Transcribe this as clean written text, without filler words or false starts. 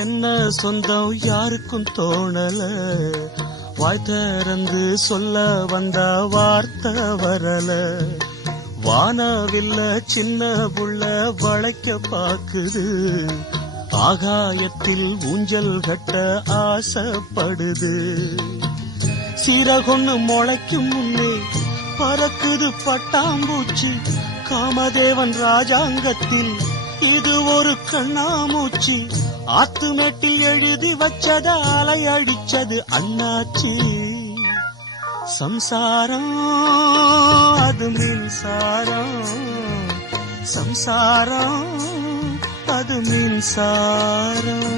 என்ன சொந்தம் யாருக்கும் தோணல, வாய் திறந்து சொல்ல வந்த வார்த்தை வரல. வானவில்ல சின்ன புள்ள வளைக்க பாக்குது, ஆகாயத்தில் ஊஞ்சல் கட்ட ஆசைப்படுது. சீரகொன்னு முளைக்கும் முன்னே பறக்குது பட்டாம்பூச்சி, காமதேவன் ராஜாங்கத்தில் இது ஒரு கண்ணாமூச்சி. ஆத்துமேட்டில் எழுதி வச்சத அலை அடிச்சது அண்ணாச்சி. சம்சாரம் அது மின்சாரம், சம்சாரம் அது மின்சாரம்.